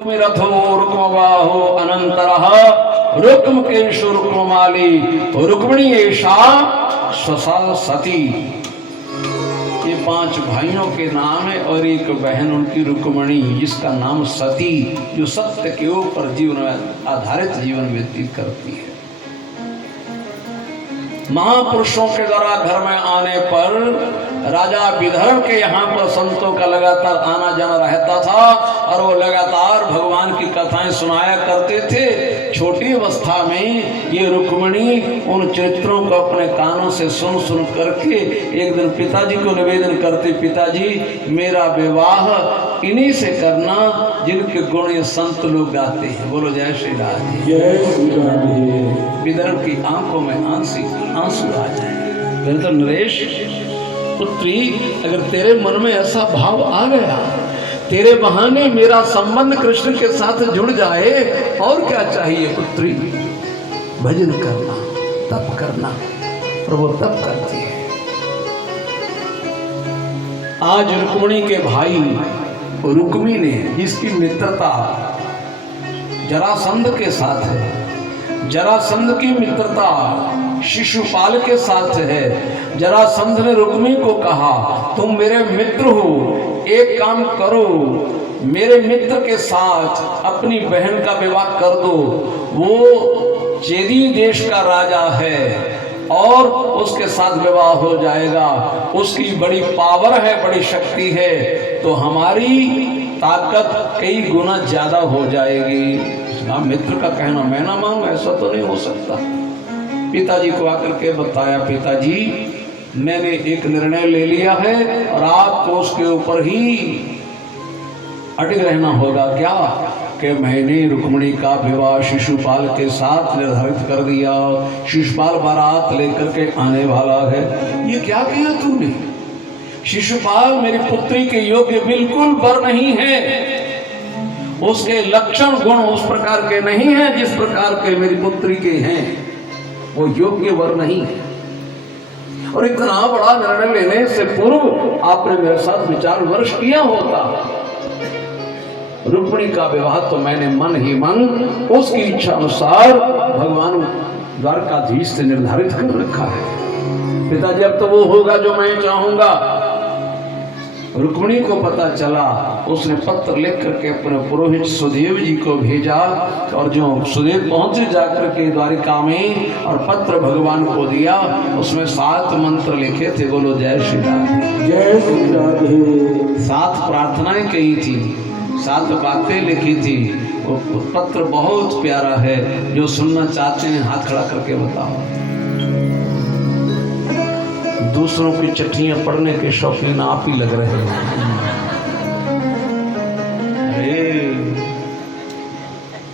रथो रुक्मबाहो अनंतरः रुक्मकेशो रुक्ममाली रुक्मिणी एषा स्वसा सती। ये 5 भाइयों के नाम है और एक बहन उनकी रुक्मिणी, जिसका नाम सती, जो सत्य के ऊपर जीवन आधारित जीवन व्यतीत करती है। महापुरुषों के द्वारा घर में आने पर राजा विदर्भ के यहाँ पर संतों का लगातार आना जाना रहता था और वो लगातार भगवान की कथाएं सुनाया करते थे। छोटी अवस्था में ये रुक्मिणी उन चरित्रों को अपने कानों से सुन सुन करके एक दिन पिताजी को निवेदन करते, पिताजी मेरा विवाह इन्हीं से करना जिनके गुण ये संत लोग गाते हैं। बोलो जय श्री राधे। जय श्री राधे। विदर्भ की आंखों में आंसू आ जाए। तो नरेश पुत्री, अगर तेरे मन में ऐसा भाव आ गया, तेरे बहाने मेरा संबंध कृष्ण के साथ जुड़ जाए, और क्या चाहिए पुत्री? भजन करना, तप करना, और वो तप करती है। आज रुक्मिणी के भाई रुक्मी ने, जिसकी मित्रता जरासंध के साथ है, जरासंध की मित्रता शिशुपाल के साथ है। जरासंध ने रुक्मी को कहा, तुम मेरे मित्र हो, एक काम करो, मेरे मित्र के साथ अपनी बहन का विवाह कर दो। वो चेदी देश का राजा है और उसके साथ विवाह हो जाएगा। उसकी बड़ी पावर है, बड़ी शक्ति है, तो हमारी ताकत कई गुना ज्यादा हो जाएगी। मित्र का कहना मैं ना मानूं, ऐसा तो नहीं हो सकता। पिताजी को आकर के बताया, पिताजी मैंने एक निर्णय ले लिया है और आपको उसके ऊपर ही अटक रहना होगा। क्या? कि मैंने रुक्मिणी का विवाह शिशुपाल के साथ निर्धारित कर दिया। शिशुपाल बारात लेकर के आने वाला है। ये क्या किया तूने? शिशुपाल मेरी पुत्री के योग्य बिल्कुल वर नहीं है। उसके लक्षण गुण उस प्रकार के नहीं हैं जिस प्रकार के मेरी पुत्री के हैं। वो योग्य वर नहीं है। और इतना बड़ा निर्णय लेने से पूर्व आपने मेरे साथ विचार विमर्श किया होता। रुक्मिणी का विवाह तो मैंने मन ही मन उसकी इच्छा अनुसार भगवान द्वारकाधीश से निर्धारित कर रखा है। पिताजी अब तो वो होगा जो मैं चाहूंगा। रुक्मिणी को पता चला, उसने पत्र लिख करके अपने पुरोहित सुदेव जी को भेजा और जो सुदेव पहुंचे जाकर के द्वारिका में और पत्र भगवान को दिया। उसमें 7 मंत्र लिखे थे। बोलो जय श्री राधे। जय श्री राधे। 7 प्रार्थनाएं कही थी, 7 बातें लिखी थी। वो पत्र बहुत प्यारा है। जो सुनना चाहते हैं हाथ खड़ा करके बताओ। दूसरों की चिट्ठियां पढ़ने के शौकीन आप ही लग रहे हैं। अरे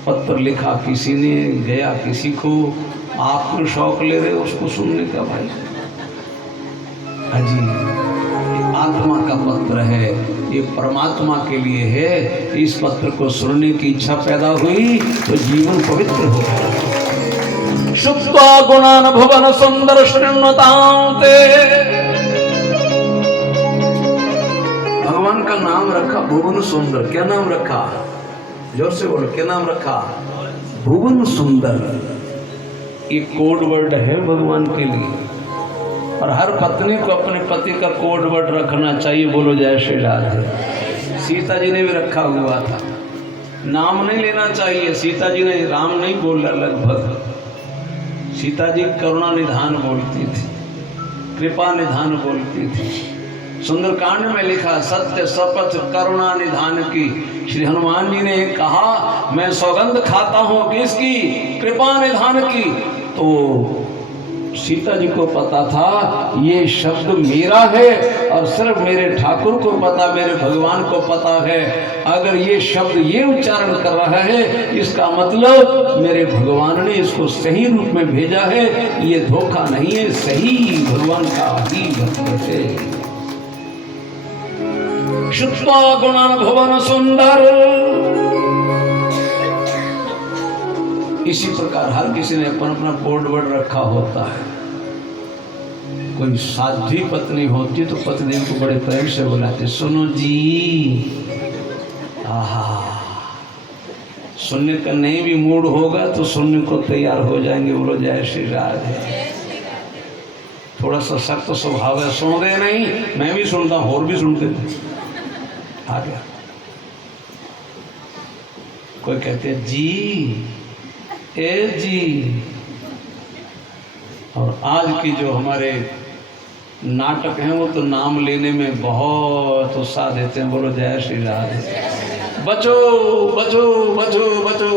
पत्र लिखा किसी ने, गया किसी को, आप क्यों शौक ले रहे हो उसको सुनने का? भाई अजी, आत्मा का पत्र है, ये परमात्मा के लिए है। इस पत्र को सुनने की इच्छा पैदा हुई तो जीवन पवित्र हो गया। शुक्त्वा गुणान भुवन सुंदर शृण्वतांते। भगवान का नाम रखा भुवन सुंदर। क्या नाम रखा? जोर से बोलो, क्या नाम रखा? भुवन सुंदर। ये कोड वर्ड है भगवान के लिए, और हर पत्नी को अपने पति का कोड वर्ड रखना चाहिए। बोलो जय श्री राधे। सीता जी ने भी रखा हुआ था। नाम नहीं लेना चाहिए। सीता जी ने राम नहीं बोला, लगभग सीता जी करुणा निधान बोलती थी, कृपा निधान बोलती थी। सुंदरकांड में लिखा, सत्य शपथ करुणा निधान की। श्री हनुमान जी ने कहा, मैं सौगंध खाता हूं किसकी? कृपा निधान की। तो सीता जी को पता था ये शब्द मेरा है और सिर्फ मेरे ठाकुर को पता, मेरे भगवान को पता है। अगर ये शब्द ये उच्चारण कर रहा है, इसका मतलब मेरे भगवान ने इसको सही रूप में भेजा है। ये धोखा नहीं है, सही भगवान का ही भक्त है। शुक्त्वा गुणान भुवन सुंदर। इसी प्रकार हर किसी ने अपना अपना कोड वर्ड रखा होता है। कोई साध्वी पत्नी होती तो पत्नी को बड़े प्रेम से बुलाते, सुनो जी, आहा सुनने का नहीं भी मूड होगा तो सुनने को तैयार हो जाएंगे। बोलो जय श्री राधे। थोड़ा सा सख्त स्वभाव है, सुन रहे नहीं, मैं भी सुनता हूँ और भी सुनते थे। आ गया कोई कहते जी ए जी। और आज की जो हमारे नाटक हैं वो तो नाम लेने में बहुत उत्साह देते हैं। बोलो जय श्री राधे। बचो बचो बचो बचो,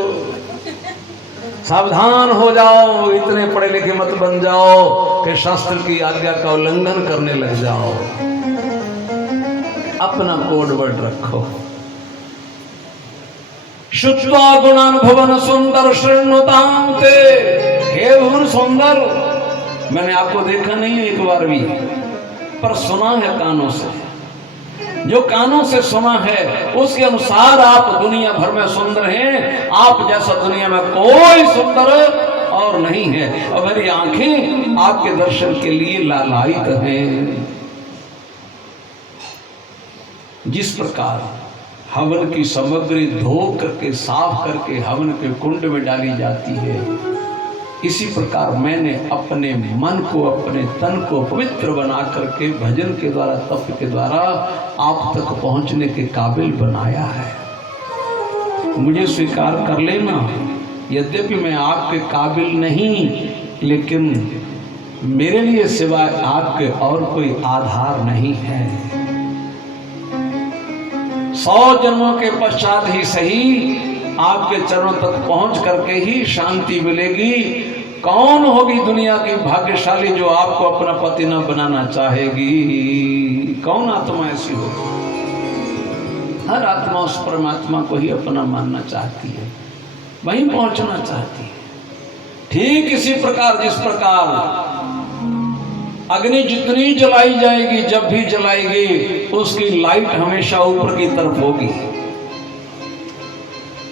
सावधान हो जाओ, इतने पढ़े लिखे मत बन जाओ कि शास्त्र की आज्ञा का उल्लंघन करने लग जाओ। अपना कोड वर्ड रखो। शुद्धा गुणानुभवन सुंदर शृण्वतां ते। हे भुवन सुंदर, मैंने आपको देखा नहीं है एक बार भी, पर सुना है कानों से। जो कानों से सुना है उसके अनुसार आप दुनिया भर में सुंदर हैं। आप जैसा दुनिया में कोई सुंदर और नहीं है। और मेरी आंखें आपके दर्शन के लिए लालायित हैं। जिस प्रकार हवन की सामग्री धो करके साफ करके हवन के कुंड में डाली जाती है, इसी प्रकार मैंने अपने मन को, अपने तन को पवित्र बना करके भजन के द्वारा, तप के द्वारा आप तक पहुंचने के काबिल बनाया है। मुझे स्वीकार कर लेना, यद्यपि मैं आपके काबिल नहीं, लेकिन मेरे लिए सिवाय आपके और कोई आधार नहीं है। 100 जन्मों के पश्चात ही सही आपके चरणों तक पहुंच करके ही शांति मिलेगी। कौन होगी दुनिया की भाग्यशाली जो आपको अपना पति न बनाना चाहेगी? कौन आत्मा ऐसी होगी? हर आत्मा उस परमात्मा को ही अपना मानना चाहती है, वहीं पहुंचना चाहती है। ठीक इसी प्रकार जिस प्रकार अग्नि जितनी जलाई जाएगी, जब भी जलाएगी, उसकी लाइट हमेशा ऊपर की तरफ होगी।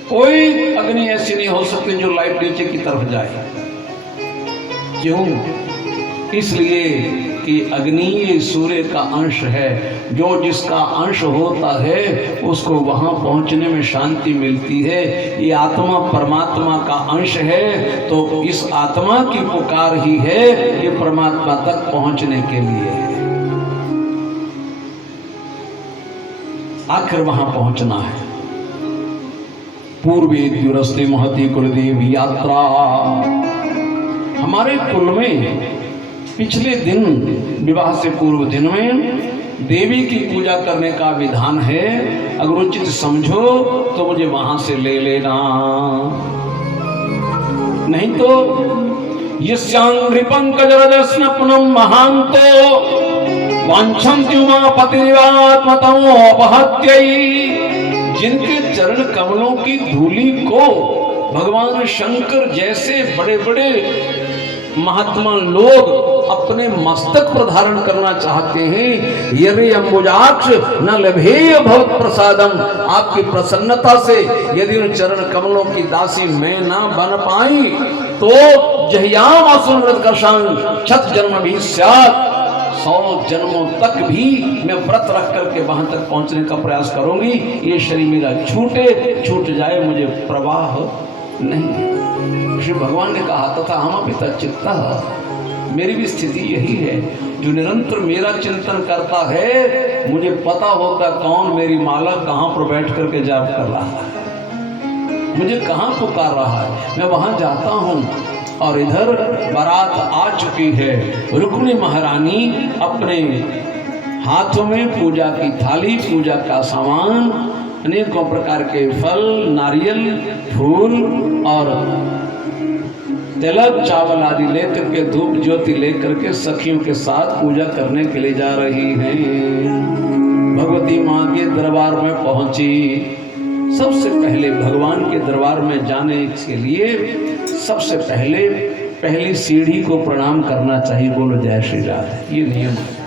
कोई अग्नि ऐसी नहीं हो सकती जो लाइट नीचे की तरफ जाए। क्यों? इसलिए कि अग्नि सूर्य का अंश है। जो जिसका अंश होता है उसको वहां पहुंचने में शांति मिलती है। ये आत्मा परमात्मा का अंश है, तो इस आत्मा की पुकार ही है कि परमात्मा तक पहुंचने के लिए आखिर वहां पहुंचना है। पूर्वी द्युरस्ते महती कुलदेव यात्रा। हमारे कुल में पिछले दिन, विवाह से पूर्व दिन में देवी की पूजा करने का विधान है। अगर उचित समझो तो मुझे वहां से ले लेना, नहीं तो यस्यांघ्रि पंकज रजस्नपुनम महांतो वांछन्ति उमापतिरिवात्मतमो अपहत्यै। जिनके चरण कमलों की धूलि को भगवान शंकर जैसे बड़े बड़े महात्मा लोग अपने मस्तक पर धारण करना चाहते हैं, यदि अंबुजाक्ष न लभेय भव प्रसादम। आपकी प्रसन्नता से यदि उन चरण कमलों की दासी मैं ना बन पाई तो जहियाम असुर व्रत कर्षांग छत जन्म भी स्यात्। 100 जन्मों तक भी मैं व्रत रख करके वहां तक पहुंचने का प्रयास करूंगी। ये शरीर मेरा छूट जाए, मुझे प्रवाह नहीं। श्री भगवान ने कहा तथा हम पिता चित्ता। मेरी भी स्थिति यही है। जो निरंतर मेरा चिंतन करता है, मुझे पता होता कौन मेरी माला कहां पर बैठ करके जाप कर रहा है, मुझे कहां पुकार रहा है, मैं वहां जाता हूं। और इधर बारात आ चुकी है। रुक्मिणी महारानी अपने हाथों में पूजा की थाली, पूजा का सामान, अनेकों प्रकार के फल, नारियल, फूल और तिलक, चावल आदि लेकर के, धूप ज्योति लेकर के सखियों के साथ पूजा करने के लिए जा रही हैं। भगवती माँ के दरबार में पहुंची। सबसे पहले भगवान के दरबार में जाने के लिए सबसे पहली सीढ़ी को प्रणाम करना चाहिए। बोलो जय श्री राधे। ये नियम है।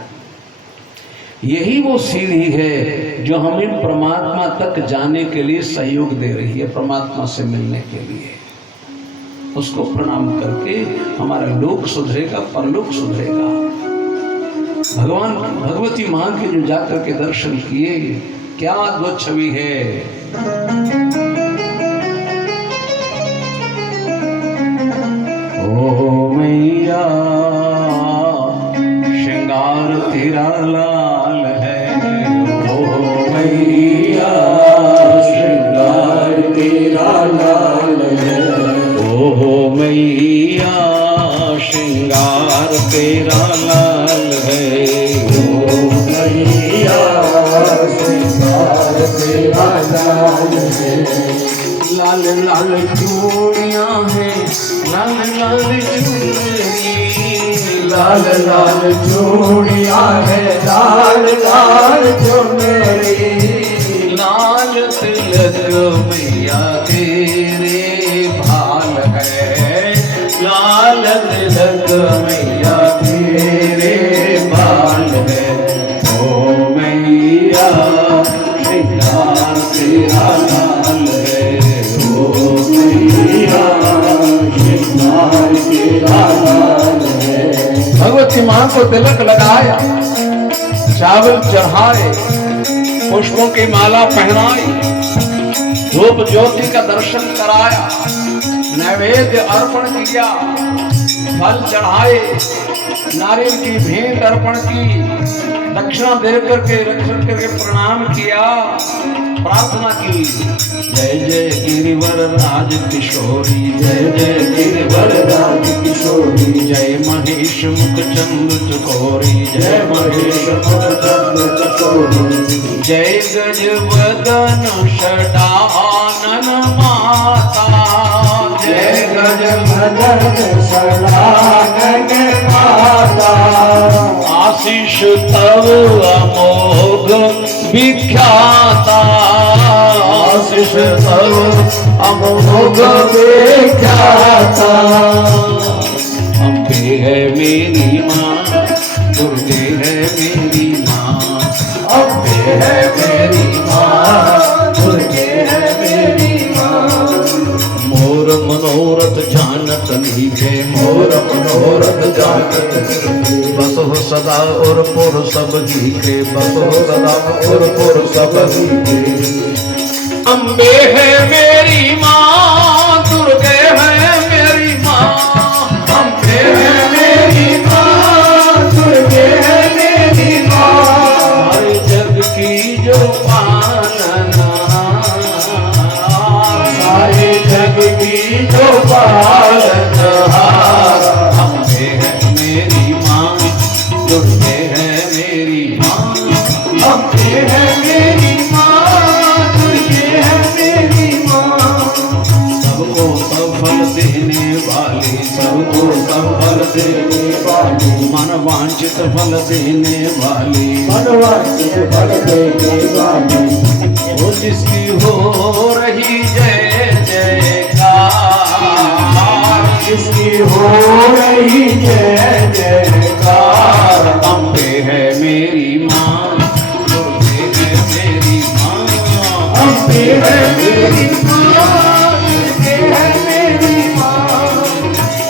यही वो सीढ़ी है जो हमें परमात्मा तक जाने के लिए सहयोग दे रही है, परमात्मा से मिलने के लिए। उसको प्रणाम करके हमारा लोक सुधरेगा, परलोक सुधरेगा। भगवान भगवती मां के जो जाकर के दर्शन किए, क्या अद्भुत छवि है। लाल लाल चूड़ियां हैं, लाल लाल चुनरी, लाल लाल चूड़ियां है, लाल लाल चुनरी, लाल तिलक मैया तेरे भाल है, लाल तिलक मैया तेरे बाल है। ओ मैया श्रृंगार तेरा लाल है, ओ मैया श्रृंगार तेरा लाल है। भगवती मां को तिलक लगाया, चावल चढ़ाए, पुष्पों की माला पहनाई, धूप ज्योति का दर्शन कराया, नैवेद्य अर्पण किया, फल चढ़ाए, नारियल की भेंट अर्पण की, दक्षिणा दे करके रक्षण करके प्रणाम किया, प्रार्थना की। जय जय गिरिवर राज किशोरी, जय जय गिरिवर राज किशोरी, जय महेश मुख चंद्र चकोरी, जय महेश मुख चंद्र चकोरी, जय गजवदन षडानन माता, जय गजवदन षडानन माता। आशीष तव अमोघ विख्याता, आशीष तव अमोघ विख्याता। अम्बे है मेरी माँ, दुर्गे है मेरी माँ, अम्बे है मेरी माँ, दुर्गे है मेरी माँ। मोर मनोरथ जानत नीके, मोर मनोरथ जानत नीके, बस हो सदा और पुर सब जी के, बस हो सदा और पुर सब नीके। अम्बे है मेरी माँ, दुर्गे है मेरी माँ, अम्बे है मेरी माँ, दुर्गे है मेरी माँ। हर जग की जो पालना, सारे जग की जो पालनहार। अम्बे है मेरी माँ, दुर्गे है मेरी माँ, अम्बे है मेरी माँ, दुर्गे है मेरी माँ। सबको सफल देने वाली, सबको संभल देने वाली, मन वांछित फल देने वाली, मनवांछित फल देने वाली। वो जिसकी हो रही जय जयकार, जिसकी हो रही जय जयकार। अम्बे है मेरी माँ, दुर्गे है मेरी माँ, अम्बे है मेरी माँ, दुर्गे है मेरी माँ।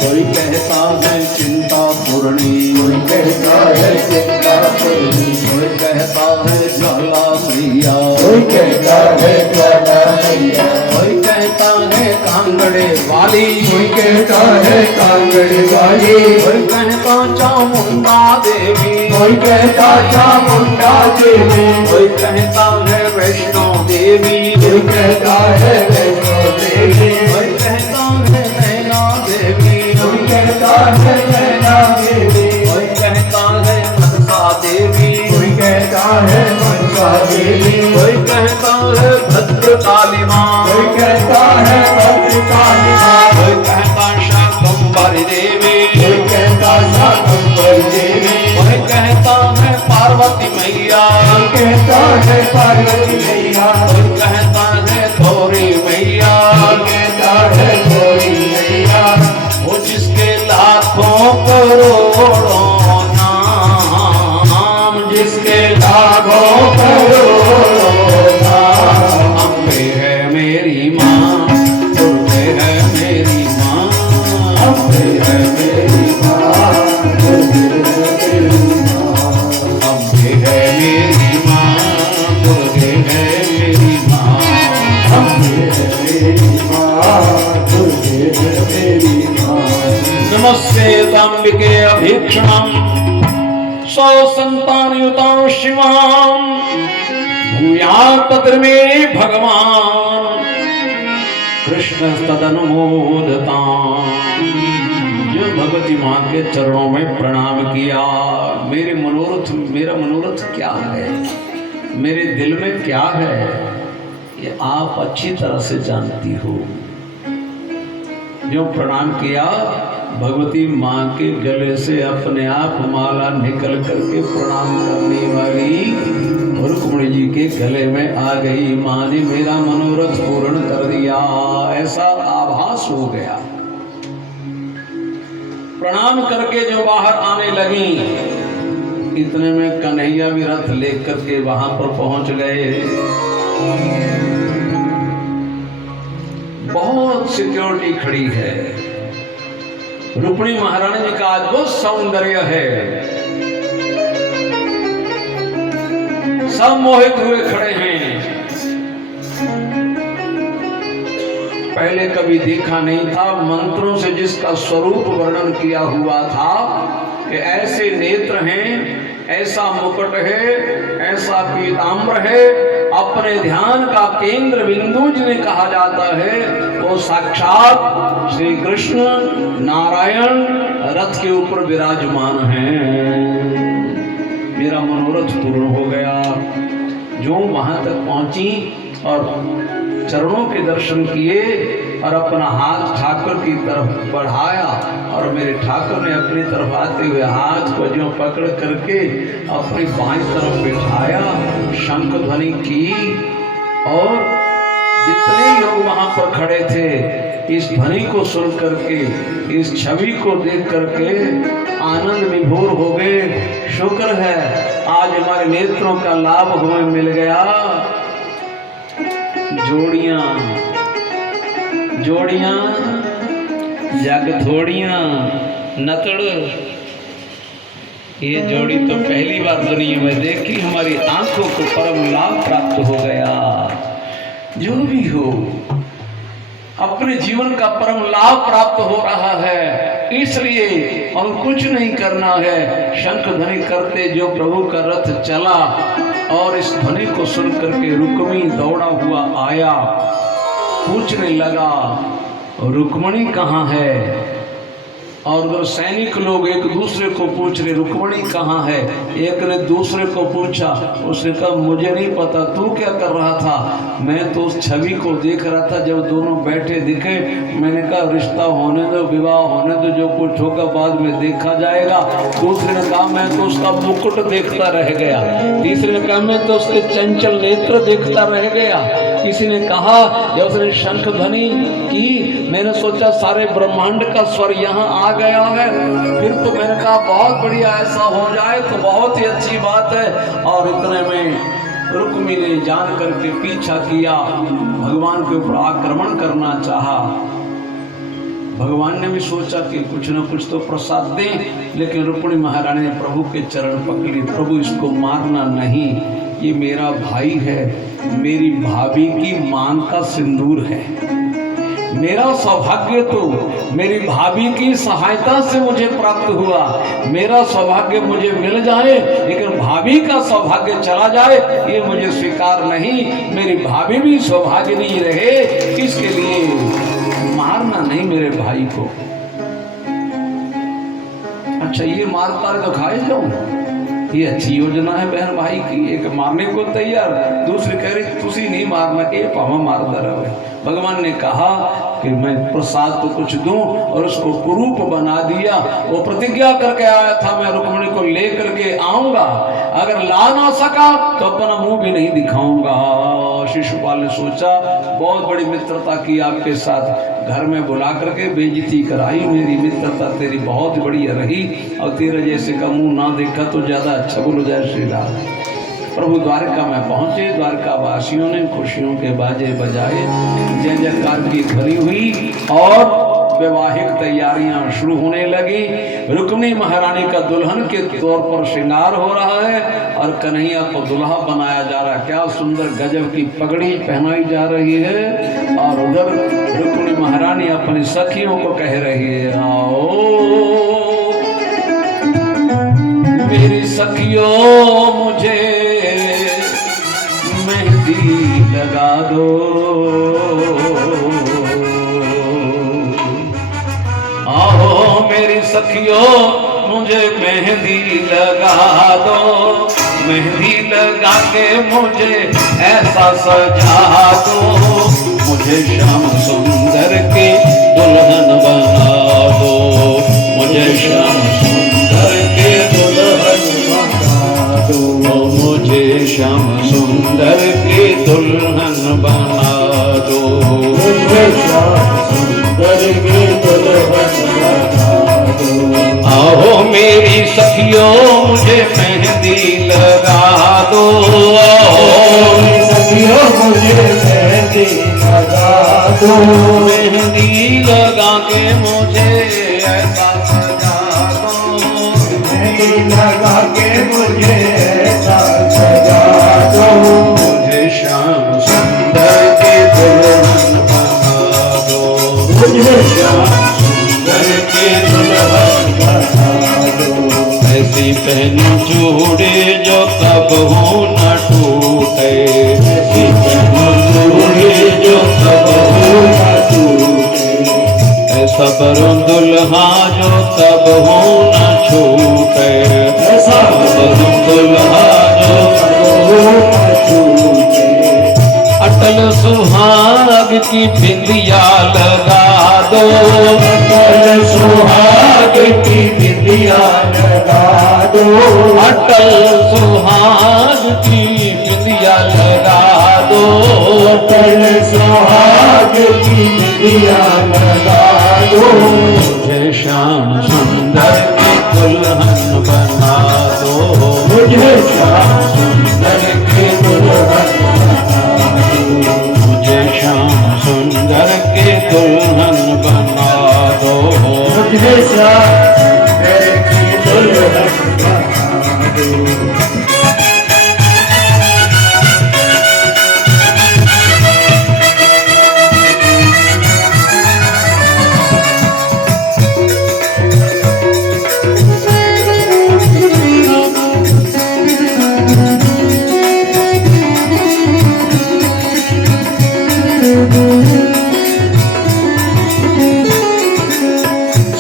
कोई कहता है चिंता पूर्णी, कोई कहता है चिंता पूर्णी, कोई कहता है ज्वाला मैया, कोई कहता है ज्वाला मैया, कोई कहता है कांगड़े वाली, कोई कहता है कांगड़े वाली, कोई कहता चामुंडा देवी, कोई कहता चामुंडा देवी, कोई कहता है वैष्णो देवी, कोई कहता है वैष्णो देवी, कोई कहता है नैना देवी, कोई कहता है नैना देवी, कोई कहता है मनसा देवी, कोई कहता है मनसा देवी, कोई कहता है भद्रकाली माँ, कोई कहता है भद्रकाली माँ, कोई कहता शाकंभरी देवी, कोई कहता शाकंभरी देवी, कोई कहता है पार्वती मैया, कोई कहता है पार्वती मैया, कोई कहता है गौरी मैया, कोई कहता है गौरी मैया। वो जिसके लाखों करोड़ों नाम, जिसके लाखों करोड़ों नाम। अम्बे है मेरी माँ, दुर्गे है मेरी माँ, अम्बे है मेरी माँ, दुर्गे है मेरी माँ। अम्बे है मेरी माँ, दुर्गे है मेरी माँ, अम्बे है मेरी माँ, दुर्गे है मेरी माँ। नमस्ते तांबिके अभीक्षणम, सौ संतान युतां शिवां, भूयात् तत्र भगवान कृष्ण तदनुमोदता। जो भगवती माँ के चरणों में प्रणाम किया, मेरा मनोरथ क्या है, मेरे दिल में क्या है, ये आप अच्छी तरह से जानती हो। जो प्रणाम किया, भगवती माँ के गले से अपने आप माला निकल करके प्रणाम करने वाली रुक्मिणी जी के गले में आ गई। माँ ने मेरा मनोरथ पूर्ण कर दिया, ऐसा आभास हो गया। प्रणाम करके जो बाहर आने लगी, इतने में कन्हैया भी रथ लेकर के वहां पर पहुंच गए। बहुत सिक्योरिटी खड़ी है। रुक्मिणी महारानी जी का अद्भुत सौंदर्य है, सब मोहित हुए खड़े हैं। पहले कभी देखा नहीं था, मंत्रों से जिसका स्वरूप वर्णन किया हुआ था कि ऐसे नेत्र हैं, ऐसा मुकुट है, ऐसा पीताम्बर है। अपने ध्यान का केंद्र बिंदु जिन्हें कहा जाता है वो साक्षात श्री कृष्ण नारायण रथ के ऊपर विराजमान हैं। मेरा मनोरथ पूर्ण हो गया। जो वहां तक पहुंची और चरणों के दर्शन किए और अपना हाथ ठाकुर की तरफ बढ़ाया और मेरे ठाकुर ने अपनी तरफ आते हुए हाथ को जो पकड़ करके अपनी बाईं तरफ बिठाया, शंख ध्वनि की और जितने लोग वहां पर खड़े थे इस ध्वनि को सुन करके, इस छवि को देख करके आनंद विभोर हो गए। शुक्र है आज हमारे नेत्रों का लाभ हमें मिल गया। जोड़ियां जोड़ियां जग थोड़ियां नतड़, ये जोड़ी तो पहली बार दुनिया में देखी। हमारी आंखों को परम लाभ प्राप्त हो गया। जो भी हो, अपने जीवन का परम लाभ प्राप्त हो रहा है, इसलिए और कुछ नहीं करना है। शंख ध्वनि करते जो प्रभु का रथ चला और इस ध्वनि को सुन करके रुक्मी दौड़ा हुआ आया, पूछने लगा रुक्मणी कहाँ है। और उधर सैनिक लोग एक दूसरे को पूछ रहे रुक्मणी कहाँ है। एक ने दूसरे को पूछा, उसने कहा मुझे नहीं पता, तू क्या कर रहा था। मैं तो उस छवि को देख रहा था, जब दोनों बैठे दिखे मैंने कहा रिश्ता होने दो, विवाह होने दो, जो कुछ होगा बाद में देखा जाएगा। दूसरे ने कहा मैं तो उसका मुकुट देखता रह गया। तीसरे ने कहा मैं तो उसके चंचल नेत्र देखता रह गया। किसी ने कहा जब उसने शंख ध्वनि की मैंने सोचा सारे ब्रह्मांड का स्वर यहाँ आ गया है। फिर तो मैंने कहा बहुत बढ़िया, ऐसा हो जाए तो बहुत ही अच्छी बात है। और इतने में रुक्मी ने जान करके पीछा किया, भगवान के ऊपर आक्रमण करना चाहा। भगवान ने भी सोचा कि कुछ न कुछ तो प्रसाद दें, लेकिन रुक्मिणी महारानी ने प्रभु के चरण पकड़े। प्रभु इसको मारना नहीं, ये मेरा भाई है, मेरी भाभी की मांग का सिंदूर है। मेरा सौभाग्य तो मेरी भाभी की सहायता से मुझे प्राप्त हुआ। मेरा सौभाग्य मुझे मिल जाए लेकिन भाभी का सौभाग्य चला जाए ये मुझे स्वीकार नहीं। मेरी भाभी भी सौभाग्यवती रहे, इसके लिए मारना नहीं मेरे भाई को। अच्छा ये मारता है तो खाए जाऊं, ये अच्छी योजना है बहन भाई की। एक मारने को तैयार, दूसरी कह रही तुसी नहीं मारना के पावा मारता रहे। भगवान ने कहा कि मैं प्रसाद तो कुछ दूं और उसको कुरूप बना दिया। वो प्रतिज्ञा करके आया था मैं रुक्मिणी को लेकर के आऊंगा, अगर ला ना सका तो अपना मुंह भी नहीं दिखाऊंगा। शिशुपाल ने सोचा बहुत बड़ी मित्रता की आपके साथ, घर में बुला करके बेइज्जती कराई। मेरी मित्रता तेरी बहुत बढ़िया रही और तेरे जैसे का मुंह ना देखा तो ज्यादा अच्छा। बोलो जय श्री राम। प्रभु द्वारका में पहुंचे, द्वारका वासियों ने खुशियों के बाजे बजाए, जय जयकार की ध्वनि हुई और वैवाहिक तैयारियां शुरू होने लगी। रुक्मिणी महारानी का दुल्हन के तौर पर श्रृंगार हो रहा है और कन्हैया को दुल्हा बनाया जा रहा है। क्या सुंदर गजब की पगड़ी पहनाई जा रही है और उधर रुक्मिणी महारानी अपनी सखियों को कह रही है आओ मेरी सखियों मुझे मेहंदी लगा दो, आओ मेरी सखियों मुझे मेहंदी लगा दो। मेहंदी लगा के मुझे ऐसा सजा दो, मुझे श्याम सुंदर की दुल्हन बना दो, मुझे श्याम सुंदर की दुल्हन बना दो, मुझे श्याम सुंदर की दुल्हन बना दो, मुझे श्याम सुंदर की दुल्हन बना दो। आओ मेरी सखियों मुझे मेहंदी लगा दो, मेरी सखियों मुझे मेहंदी लगा दो, मेहंदी लगा के मुझे ऐसा सजा दो, मेहंदी लगा के मुझे ऐसा सजा दो, मुझे श्याम सुंदर की दुल्हन बना दो, मुझे श्याम सुंदर की दुल्हन बना दो। ऐसी पहनूं चूड़े जो कबहू न टूटे, ऐसी पहनूं चूड़े जो कबहू न टूटे, ऐसा बरूं दुल्हा जो कबहू न छूटे, ऐसा बरूं दुल्हा जो कबहू न छूटे। अटल सुहाग की बिंदिया लगा दो, अटल सुहाग की बिंदिया लगा दो, अटल सुहाग की बिंदिया लगा दो, अटल सुहाग की बिंदिया लगा दो, मुझे श्याम सुंदर की दुल्हन बना दो, मुझे श्याम सुंदर की दुल्हन बना दो, मुझे श्याम सुंदर की दुल्हन बना दो, मुझे श्याम सुंदर की दुल्हन बना दो।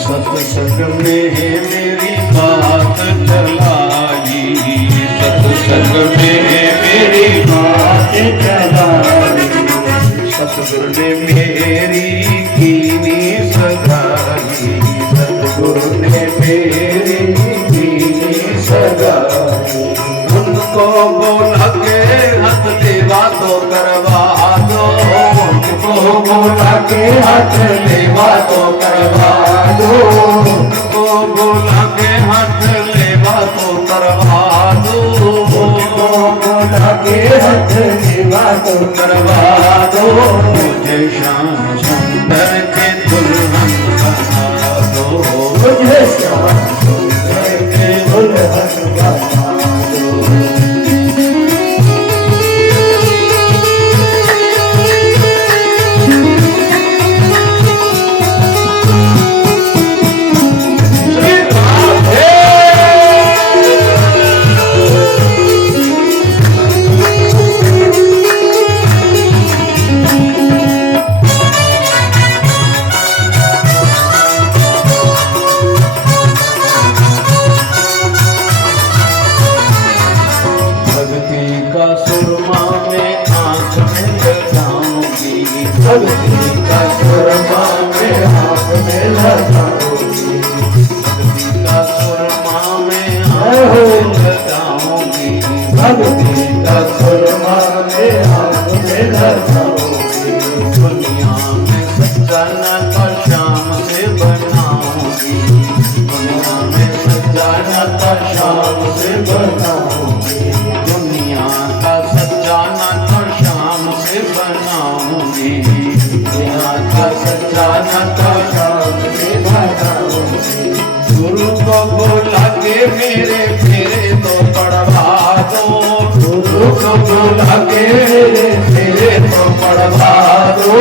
सत्संग में मेरी बात चलाई, सत्संग में मेरी बात चलाई, सतगुरु ने मेरी कीनी सगाई, सतगुरु ने मेरी कीनी सगाई, उनको बोला के हाथ लेवा तो करवा दो, उनको बोला के हाथ लेवा तो करवा दो, उनको बोला के हाथ लेवा तो करवा दो, उनको बोला के हाथ लेवा तो करवा दो, मुझे श्याम सुंदर के दुल्हन बना दो, मुझे श्याम सुंदर के दुल्हन बना दो। भक्ति का सुरमा में हाथ में लगाऊंगी, भक्ति का सुरमा में हाथ में लगाऊंगी, भक्ति का सुरमा में हाथ में लगाऊंगी, दुनिया में सच्चाना का शाम से बनाऊंगी, दुनिया में सच्चाना का शाम से बनाऊंगी, दुनिया का सच्चाना का शाम से बनाऊंगी, दुनिया का सच्चाना का शाम से बनाऊंगी। गुरु को बोला के मेरे फेरे तो पढ़वा दो, गुरु को बोला के मेरे फेरे तो पढ़वा दो,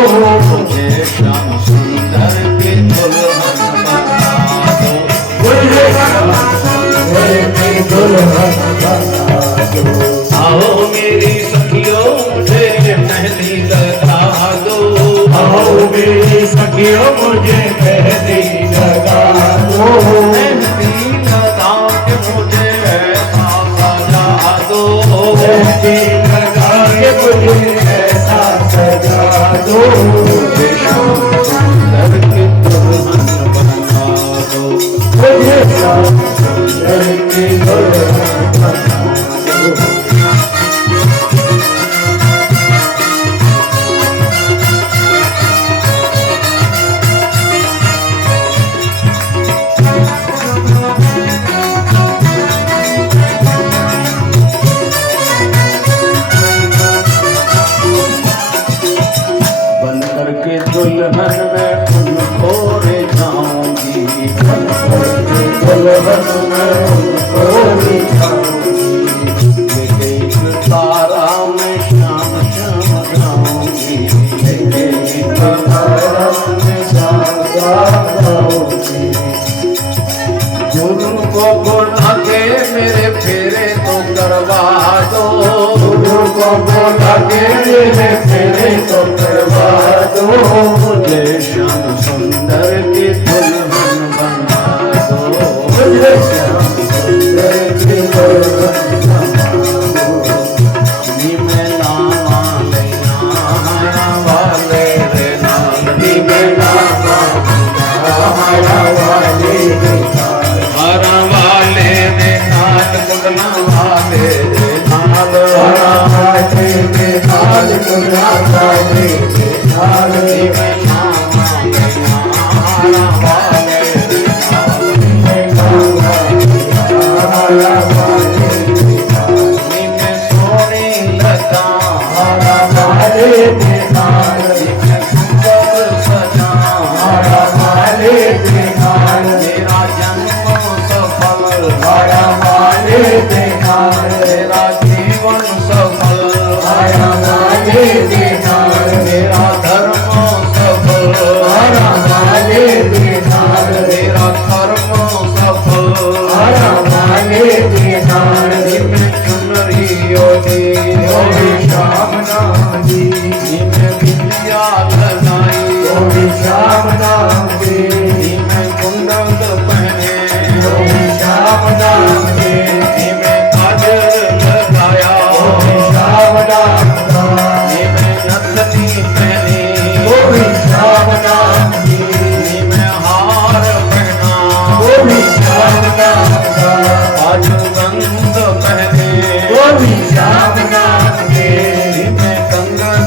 मुझे श्याम सुंदर के दुल्हन बना दो, मुझे श्याम सुंदर के दुल्हन बना दो। आओ मेरी सखियों मुझे मेहंदी लगा दो, आओ मेरी सखियों मुझे मेहंदी लगा दो, मेहंदी लगा के मुझे ऐसा सजा दो, मेहंदी लगा के मुझे ऐसा सजा दो, मुझे श्याम सुंदर की दुल्हन बना दो, मुझे श्याम सुंदर की दुल्हन बना दो। बनकर के दुल्हन में उनको ले जाऊंगी, दुल्हन में उनको ले जाऊंगी, लेके एक तारा में श्याम श्याम गाऊंगी, लेके एक तारा में श्याम गाऊंगी। गुरु को बुला के मेरे फेरे तो करवा दो, गुरु को बोला के मेरे फेरे तो करवा दो, मुझे श्याम सुंदर की दुल्हन बना दो, मुझे श्याम सुंदर की दुल्हन बना दो। नी में नामा ले आया वाले रे नाल, नी में नामा आया वाले रे नाल, हरा वाले रे नाल, मुगला वाले रे नाल, हरा वाले रे नाल, मुगला वाले रे नाल, नी में नामा ले आया वाले रे नाल, आया वाले रे नाल, नी में सोनी लगा हरा वाले रे नाल, नी में सुंदर सजा, हरा वाले रे नाल, मेरा जन्म सफल, हरा वाले रे नाल, मेरा जीवन सफल, हरा वाले रे नाल, मेरा धर्म सफल, हरा वाले रे नाल, मेरा कर्म सफल, हरा वाले रे नाल, निम्न चुनरी योगी योगी श्याम नाम जी, निम्न विद्या लगाई, योगी श्याम नाम जी, निम्न कुंडल पहने, योगी श्याम नाम जी, निम्न काजल लगाया, योगी श्याम नाम का, निम्न नथनी पहनी, योगी श्याम नाम जी, निम्न हार पहना, योगी श्याम नाम का, बाजूबंद पहने, योगी श्याम